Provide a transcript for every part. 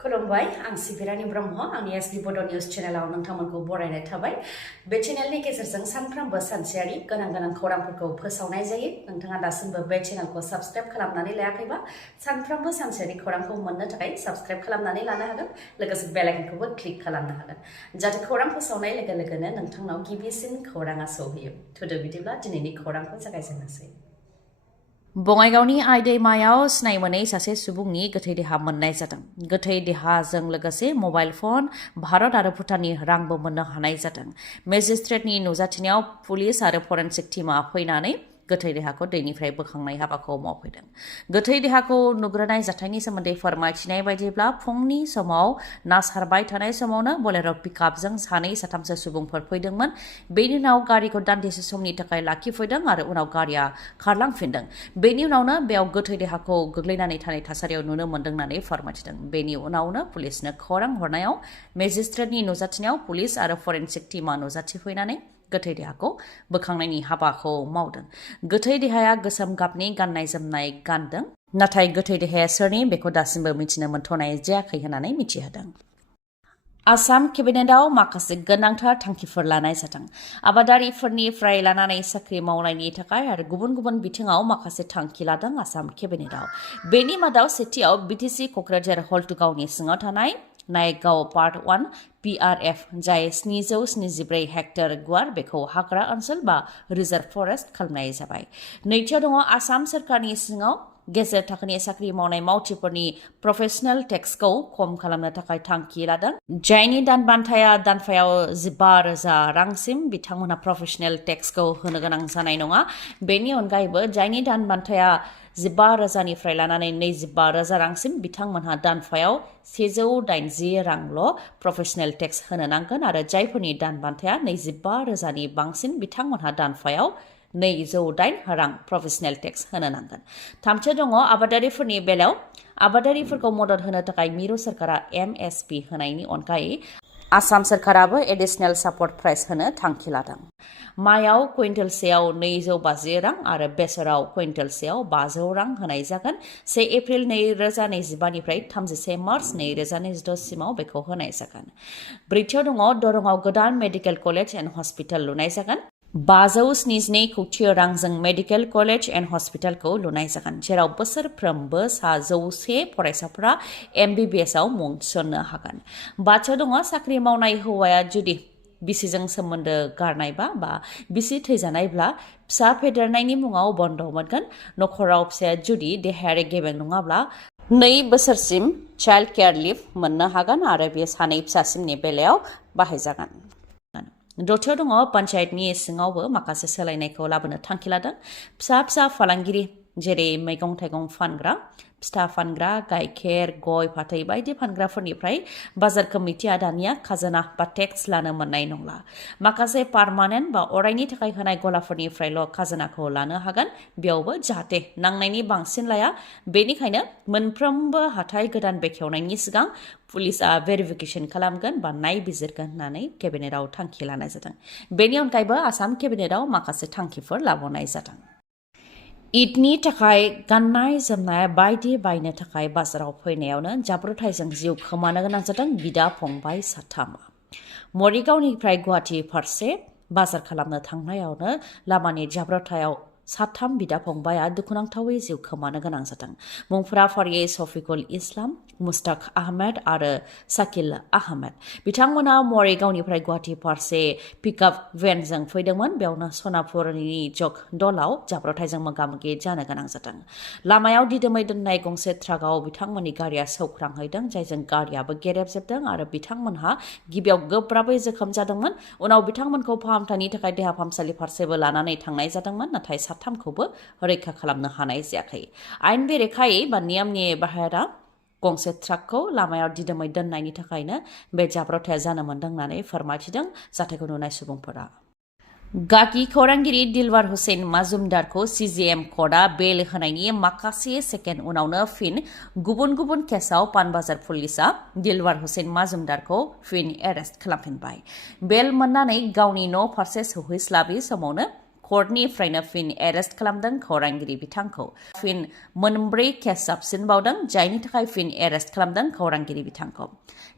खुलुमबाय आं सिबि रानि ब्रह्म आंनि एसबि बड' निउज चेनेलाव नोंथांमोनखौ बरायनाय थाबाय बे चेनेलनि गेजेरजों सानफ्रोमबो सानसेयारि गोनां खौरांफोरखौ फोसावनाय जायो नोंथाङा दासिमबो बे चेनेलखौ साबस्क्राइब खालामनानै लायाखैबा सानफ्रोमबो सानसेयारि खौरांखौ मोननो थाखाय साबस्क्राइब खालामनानै लानो हागोन लोगोसे बेल आइकनखौबो क्लिक खालामनो हागोन जाहाथे खौरां फोसावनाय लोगो लोगोनो नोंथांनाव गिबिसिन खौराङा सौहैयो थुदो बिदिब्ला दिनैनि खौरांखौ जागायजेननोसै बङाइगावनि आइ दैमायाव सिनाय मोनै सासे सुबुंनि गोथै देहा मोननाय जादों गोथै देहाजों लोगोसे मबाइल फन भारत आरो भुटाननि रांबो मोननो हानाय जादों मेजिस्ट्रेटनि नुजाथिनायाव पुलिस आरो फरेन्सिक टीमा फैनानै गोथै देहाखौ दैनिफ्राय बोखांनाय हाबाखौ मावफैदों गोथै देहाखौ नुग्रोनाय जाथायनि सोमोन्दै फोरमायथिनाय बायदिब्ला फुंनि समाव ना सारबाय थानाय समावनो बलेर' पिकआपजों साथामसो सुबुंफोर फैदोंमोन बेनि उनाव गारिखौ दान्दिसे समनि थाखाय लाखिफैदों आरो उनाव गारिया खारलांफिनदों बेनि उनावनो बेयाव गोथै देहाखौ गोग्लैनानै थानाय थासारियाव नुनो मोन्दों होननानै फोरमायथिदों बेनि उनावनो पुलिसनो खौरां हरनायाव मेजिस्ट्रेटनि नुजाथिनायाव पुलिस आरो फरेन्सिक टीमा नुजाथिफैनानै गोथै देहाखौ बोखांनायनि हाबाखौ मावदों गोथै देहाया गोसोम गाबनि गाननाय जोमनाय गानदों नाथाय गोथै देहाया सोरनि बेखौ दासिमबो मिथिनो मोनथ'नाय जायाखै होननानै मिथिहोदों आसाम केबिनेटआव माखासे गोनांथार थांखिफोर लानाय जादों आबादारिफोरनिफ्राय लानानै साख्रि मावनायनि थाखाय आरो गुबुन गुबुन बिथिङाव माखासे थांखि लादों आसाम केबिनेटआव बेनि मादाव सेथियाव बिटिसि क'क्राझार हल्टुगावनि सिङाव थानाय नायगाव पार्ट 1 PRF जाय 773 हेक्टर गुवार बेखौ हाग्रा ओनसोल बा रिजार्भ फरेस्ट खालामनाय जाबाय नैथियाव दङ आसाम सरकारनि सिङाव गेजेर थाखोनि साख्रि मावनाय मावथिफोरनि प्रफेशनेल टेक्सखौ खम खालामनो थाखाय थांखि लादों जायनि दान बान्थाया दानफायाव 15,000 रांसिम बिथांमोनहा प्रफेशनेल टेक्सखौ होनो गोनां जानाय नङा बेनि अनगायैबो जायनि दान बान्थाया 15,000निफ्राय लानानै 25,000 रांसिम बिथांमोनहा दानफायाव 180 रांल' प्रफेशनेल टेक्स होनो नांगोन आरो जायफोरनि दान बान्थाया 25,000नि बांसिन बिथांमोनहा दानफायाव 208 रां प्रफेशनेल टेक्स होनो नांगोन थामथियाव दङ आबादारिफोरनि बेलायाव आबादारिफोरखौ मदद होनो थाखाय मिरु सरकारा MSP होनायनि अनगायै आसाम सरकाराबो एडिशनेल सापर्ट प्राइस होनो थांखि लादों माइआव कुइन्टेलसेयाव 250 रां आरो बेसराव कुइन्टेलसेयाव 500 रां होनाय जागोन 1 एप्रिल 2025निफ्राय 31 मार्च 2026 सिमाव बेखौ होनाय जागोन ब्रैथियाव दङ दरंआव गोदान मेडिकेल कलेज एन्ड हस्पिटाल लुनाय जागोन 572 कौटि रांजों मेडिकेल कलेज एन्ड हस्पिटालखौ लुनाय जागोन जेराव बोसोरफ्रोमबो 100 फरायसाफोरा MBBS आव मुं थिसननो हागोन बाथियाव दङ साख्रि मावनाय हौवाया जुदि बिसिजों सोमोन्दो गारनायबा बा बिसि थैजानायब्ला फिसा फेदेरनायनि मुङाव बन्द मोनगोन नखराव फिसाया जुदि देहायारि गेबें नङाब्ला 2 बोसोरसिम चाइल्ड केयार लिभ मोननो हागोन आरो बेयो सानै फिसासिमनि बेलायाव बाहायजागोन दथियाव दङ पन्चायतनि सिङावबो माखासे सोलायनायखौ लाबोनो थांखि लादों फिसा फालांगिरि जेरै मैगं थाइगं फानग्रा फिथा फानग्रा गाइखेर गय फाथै बायदि फानग्राफोरनिफ्राय बाजार कमिटिया दानिया खाजोना बा टेक्स लानो मोननाय नंला माखासे पार्मानेन्ट बा अरायनि थाखाय होनाय गलाफोरनिफ्रायल' खाजोनाखौ लानो हागोन बेयावबो जाहाथे नांनायनि बांसिन लाया बेनिखायनो मोनफ्रोमबो हाथाइ गोदान बेखेवनायनि सिगां पुलिसआ भेरिफिकेसन खालामगोन बा नायबिजिरगोन होननानै केबिनेटआव थांखि लानाय जादों बेनि अनगायैबो आसाम केबिनेटआव माखासे थांखिफोर लाबावनाय जादों ईदनि थाखाय गाननाय जोमनाय बायदि बायनो थाखाय बाजाराव फैनायावनो जाब्रबथायजों जिउ खोमानो गोनां जादों बिदा फंबाय साथामा मरिगावनिफ्राय गुवाहाटी फारसे बाजार खालामनो थांनायावनो लामानि जाब्रबथायाव 3 बिदा फंबाया दुखुनांथावै जिउ खोमानो गोनां जादों मुंफोरा फारियै शफिकुल इस्लाम मुस्ताक आहमेद आरो साकिल आहमेद बिथांमोना मरिगावनिफ्राय गुवाहाटी फारसे पिकआप भेनजों फैदोंमोन बेयावनो सनापुरनि जग दलाव जाब्रबथायजों मोगा-मोगि जानो गोनां जादों लामायाव दिदोमै दोननाय गंसे ट्राकआव बिथांमोननि गारिया सौख्रांहैदों जायजों गारियाबो गेरेबजोबदों आरो बिथांमोनहा गिबियाव गोब्राबै जोखोम जादोंमोन उनाव बिथांमोनखौ फाहामथायनि थाखाय देहा फाहामसालि फारसेबो लानानै थांनाय जादोंमोन नाथाय साथामखौबो रैखा खालामनो हानाय जायाखै आयेन बेरेखायै बा नियमनि बाहेरा गंसे ट्राकखौ लामायाव दिदोमै दोननायनि थाखायनो बे जाब्रबथाया जानो मोन्दों होननानै फोरमायथिदों जाथायखौ नुनाय सुबुंफोरा गागि खौरांगिरि दिलवार हुसैन माजुमदारखौ CJM कर्टआ बेल होनायनि माखासे सेकेन्ड उनावनो फिन गुबुन केसाव पानबाजार पुलिसआ दिलवार हुसैन माजुमदारखौ फिन एरेस्ट खालामफिनबाय बेल मोननानै गावनि न' फारसे सौहैस्लाबि समावनो कर्टनिफ्रायनो फिन एरेस्ट खालामदों खौरांगिरि बिथांखौ फिन मोनब्रै केस जाबसिनबावदों जायनि थाखाय फिन एरेस्ट खालामदों खौरांगिरि बिथांखौ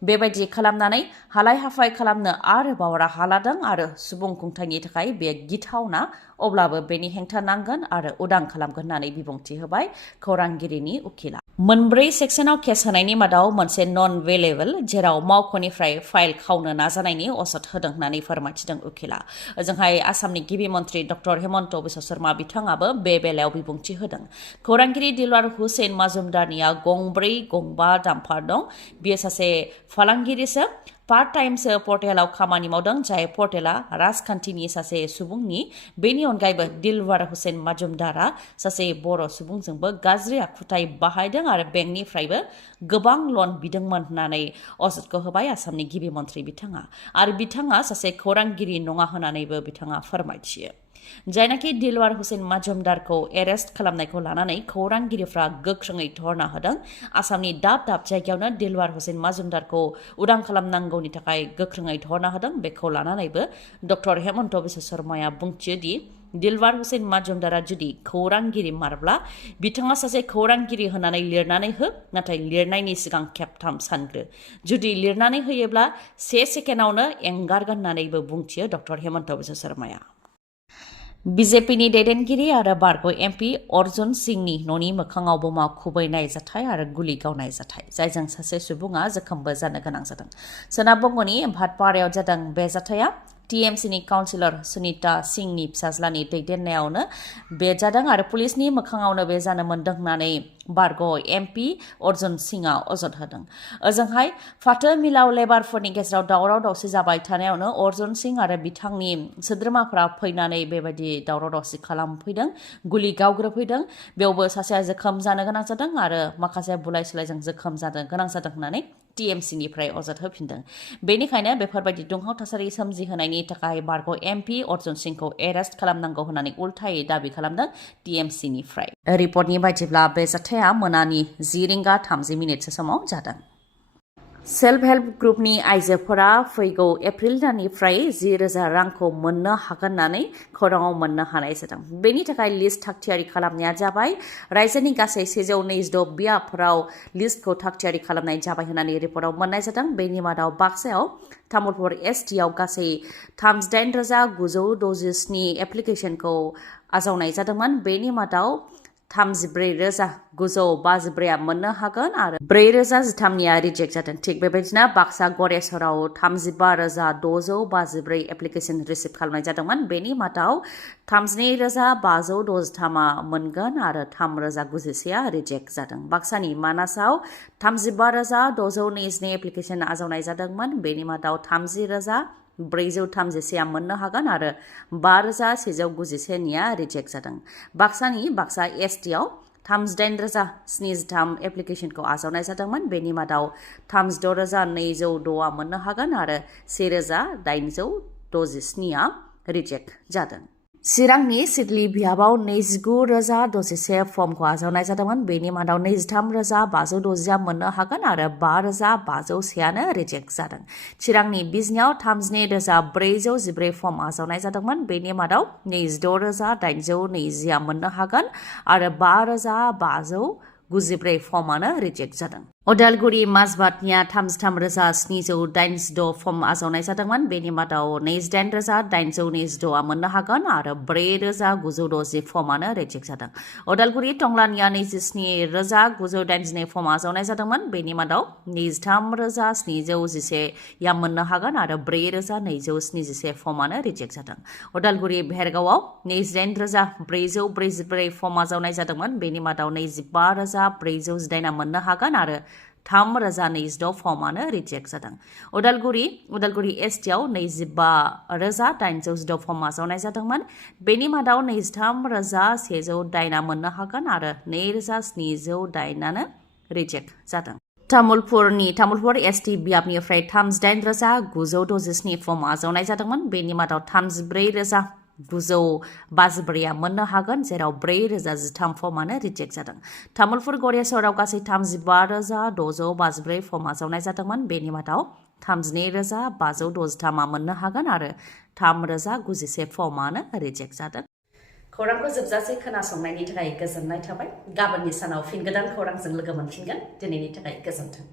बेबायदि खालामनानै हालाय हाफाय खालामनो आरोबाव राहा लादों आरो सुबुं खुंथायनि थाखाय बे गिथावना अब्लाबो बेनि हेंथा नांगोन आरो उदां खालामगोन होननानै बिबुंथि होबाय खौरांगिरिनि उखिला मोनब्रै सेक्सनाव केस होनायनि मादाव मोनसे नन वेलेबल जेराव मावख'निफ्राय फाइल खावनो नाजानायनि असत होदों होननानै फोरमायथिदों उखिला ओजोंहाय आसामनि गिबि मन्त्रि डक्टर हेमन्त बिश्व शर्मा बिथाङाबो बे बेलायाव बिबुंथि होदों खौरांगिरि दिलवार हुसेन माजुमदारनिया गंब्रै गंबा डाम्पार दं बियो सासे फालांगिरिसो पार्ट टाइमसो पर्टेलाव खामानि मावदों जाय पर्टेला राजखान्थिनि सासे सुबुंनि बेनि अनगायैबो दिलवार हुसेन माजुमदारा सासे बर' सुबुंजोंबो गाज्रि आखुथाय बाहायदों आरो बेंकनिफ्रायबो गोबां लन बिदोंमोन होननानै असतखौ होबाय आसामनि गिबि मन्त्रि बिथाङा आरो बिथाङा सासे खौरांगिरि नङा होननानैबो बिथाङा फोरमायथियो जायनाखि दिलवार हुसेन माजुमदारखौ एरेस्ट खालामनायखौ लानानै खौरांगिरिफ्रा गोख्रोङै धरना होदों आसामनि दाब दाब जायगायावनो दिलवार हुसेन माजुमदारखौ उदां खालामनांगौनि थाखाय गोख्रोङै धरना होदों बेखौ लानानैबो डक्टर हेमन्त बिश्व शर्माया बुंथियो दि दिलवार हुसेन माजुमदारा जुदि खौरांगिरि मारब्ला बिथाङा सासे खौरांगिरि होननानै लिरनानै हो नाथाय लिरनायनि सिगां खेबथाम सानग्रो जुदि लिरनानै होयोब्ला 1 सेकेन्डआवनो एंगारगोन होननानैबो बुंथियो डक्टर हेमन्त बिश्व शर्माया बिजेपिनि दैदेनगिरि आरो बारग' एमपि अर्जुन सिंनि न'नि मोखाङाव बमा खुबैनाय जाथाय आरो गुलि गावनाय जाथाय जायजों सासे सुबुङा जोखोमबो जानो गोनां जादों सोनाब बंग'नि भाटपारायाव जादों बे जाथाया टीएमसीनि काउन्सिलर सुनीता सिंहनि फिसाज्लानि दैदेननायावनो बे जादों आरो पुलिसनि मोखाङावनो बे जानो मोन्दों होननानै बारग' एमपि अर्जुन सिंहआ अजद होदों ओजोंहाय फाथो मिलाव लेबारफोरनि गेजेराव दावराव दावसि जाबाय थानायावनो अर्जुन सिंह आरो बिथांनि सोद्रोमाफ्रा फैनानै बेबायदि दावराव दावसि खालामफैदों गुलि गावग्रोफैदों बेयावबो सासेया जोखोम जानो गोनां जादों आरो माखासे बुलाय सुलायजों जोखोम जानो गोनां जादों होननानै टीएमसीनिफ्राय अजद होफिनदों बेनिखायनो बेफोरबायदि दुंहाव थासारि सोमजिहोनायनि थाखाय बारग' एमपि अर्जुन सिंहखौ एरेस्ट खालामनांगौ होननानै उल्थायै दाबि खालामदों टीएमसीनिफ्राय रिपर्टनि बायदिब्ला बे जाथाया मोनानि 10:30 समाव जादों सेल्फ हेल्प ग्रुपनि आइजोफोरा फैगौ एप्रिल दाननिफ्राय 10,000 रांखौ मोननो हागोन होननानै खौराङाव मोननो हानाय जादों बेनि थाखाय लिस्ट थागथियारि खालामनाया जाबाय रायजोनि गासै 126 बियाबफोराव लिस्टखौ थागथियारि खालामनाय जाबाय होननानै रिपर्टआव मोननाय जादों बेनि मादाव बाक्सायाव तामुलपुर एसटिआव गासै 38,967 एप्लिकेशनखौ आजावनाय जादोंमोन बेनि मादाव 34,954 मोननो हागोन आरो 4,013निया रिजेक्ट जादों थिग बेबायदिनो बाक्सा गरेस्वराव 35,654 एप्लिकेशन रिसिभ खालामनाय जादोंमोन बेनि मादाव 32,563 मोनगोन आरो 3,091 रिजेक्ट जादों बाक्सानि मानासाव 35,622 एप्लिकेशन आजावनाय जादोंमोन बेनि मादाव 30,431 मोननो हागोन आरो 5,191निया रिजेक्ट जादों बाक्सानि बाक्सा एसटिआव 38,073 एप्लिकेशनखौ आजावनाय जादोंमोन बेनि मादाव 36,206 मोननो हागोन आरो 1,867निया रिजेक्ट जादों चिरांनि सिडली बियाबाव 29,061 फर्मखौ आजावनाय जादोंमोन बेनि मादाव 23,560 मोननो हागोन आरो 5,501आनो रिजेक्ट जादों चिरांनि बिजनियाव 32,414 फर्म आजावनाय जादोंमोन बेनि मादाव 26,820 मोननो हागोन आरो 5,594 फर्मानो रिजेक्ट जादों उदालगुरि माजबातनिया 33,786 फर्म आजावनाय जादोंमोन बेनि मादाव 28,826 मोननो हागोन आरो 4,960 फर्मानो रिजेक्ट जादों उदालगुरि टंलानिया 27,982 फर्म आजावनाय जादोंमोन बेनि मादाव 23,711 मोननो हागोन आरो 4,271 फर्मानो रिजेक्ट जादों उदालगुरि भेरगावआव 28,444 फर्म आजावनाय जादोंमोन बेनि मादाव 25,419 मोननो हागोन आरो 3,026 फर्मानो रिजेक्ट जादों उदालगुरि एसटिआव 25,806 फर्म आजावनाय जादोंमोन बेनि मादाव 23,108 मोननो हागोन आरो 2,708आनो रिजेक्ट जादों तामुलपुर एसटि बियाबनिफ्राय 38,967 फर्म आजावनाय जादोंमोन बेनि मादाव 34,954 मोननो हागोन जेराव 4,013 फर्मानो रिजेक्ट जादों तामुलपुर गरेस्वराव गासै 35,654 फर्म आजावनाय जादोंमोन बेनि मादाव 32,563 मोननो हागोन आरो 3,091 फर्मानो रिजेक्ट जादों खौरांखौ जोबजासे खोनासंनायनि थाखाय गोजोननाय थाबाय गाबोननि सानाव फिन गोदान खौरांजों लोगो मोनफिनगोन दिनैनि थाखाय गोजोन्थों